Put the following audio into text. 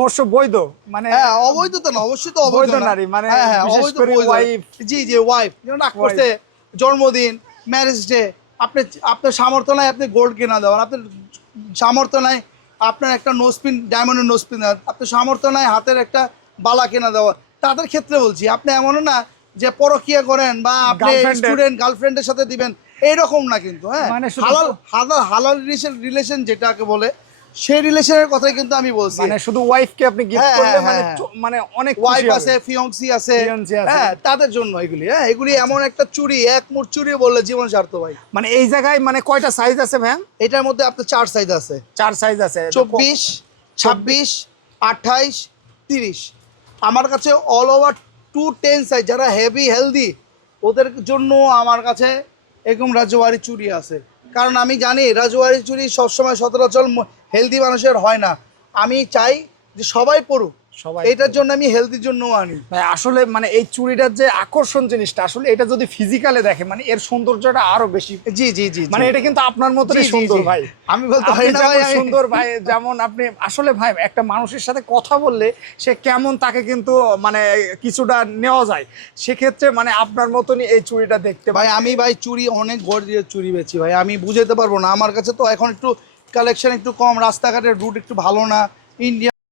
অবশ্য বৈধ, মানে হ্যাঁ অবৈধ তো না, অবশ্যই তো অবৈধ না। নারী, মানে হ্যাঁ হ্যাঁ বিশেষ অবৈধ করে বৈধ। ওয়াইফ। জি জি ওয়াইফ যেমন রাগ করছে, জন্মদিন, ম্যারেজ ডে, আপনি আপনার সামর্থ্য নাই আপনি গোল্ড কেনা দেওয়ার, আপনার সামর্থ্য নাই আপনার একটা নোসপিন ডায়মন্ডের নোসপিন দেওয়ার, আপনার সামর্থ্য নাই হাতের একটা বালা কেনা দেওয়ার, তাদের ক্ষেত্রে বলছি। আপনি এমনও না যে পরকিয়া করেন বা আপনি গার্লফ্রেন্ডের, স্টুডেন্ট গার্লফ্রেন্ডের সাথে দিবেন, এইরকম না কিন্তু। হ্যাঁ মানে শুধু হালাল হালাল হালাল রিলেশন যেটাকে বলে, সেই রিলেশনের কথাই কিন্তু আমি বলছি। মানে শুধু ওয়াইফকে আপনি গিফট হ্যাঁ, করলে হ্যাঁ, মানে হ্যাঁ। মানে অনেক ওয়াইফ খুশি আছে, হবে। ফিয়ন্সি আছে, ফিয়ান্সি আছে। হ্যাঁ তাদের জন্য এগুলি। হ্যাঁ এগুলি এমন একটা চুড়ি, এক মুঠ চুড়ি বললে জীবন সার্থ ভাই। মানে এই জায়গায় মানে কয়টা সাইজ আছে ভাই? এটার মধ্যে আপনার 4 সাইজ আছে, 4 সাইজ আছে। 24, 26, 28, 30। আমার কাছে অল ওভার 210 সাইজ, যারা হেভি হেলদি ওদের জন্য আমার কাছে এরকম রাজওয়ারি চুড়ি আছে। কারণ আমি জানি রাজওয়ারি চুড়ি সবসময় সচরাচর হেলদি মানুষের হয় না। আমি চাই যে সবাই পড়ুক, সবাই এটার জন্য আমি হেলদির জন্যও আনি। ভাই আসলে মানে এই চুড়িটার যে আকর্ষণ জিনিসটা, আসলে এটা যদি ফিজিক্যালে দেখে মানে এর সৌন্দর্যটা আরো বেশি। জি জি জি মানে এটা কিন্তু আপনার মতনই জি, জি, সুন্দর জি। ভাই। আমি বলতে আপনি পারি না ভাই, যেমন আমি সুন্দর ভাই, যেমন আপনি আসলে ভাই একটা মানুষের সাথে কথা বললে সে কেমন তাকে কিন্তু মানে কিছুটা নেওয়া যায়। সেক্ষেত্রে মানে আপনার মতনই এই চুড়িটা দেখতে ভাই আমি ভাই চুড়ি অনেক গর্জিয়াস চুড়ি বেচি ভাই, আমি বুঝাতে পারবো না। আমার কাছে তো এখন একটু কালেকশন একটু কম, রাস্তাঘাটের রুট একটু ভালো না, ইন্ডিয়া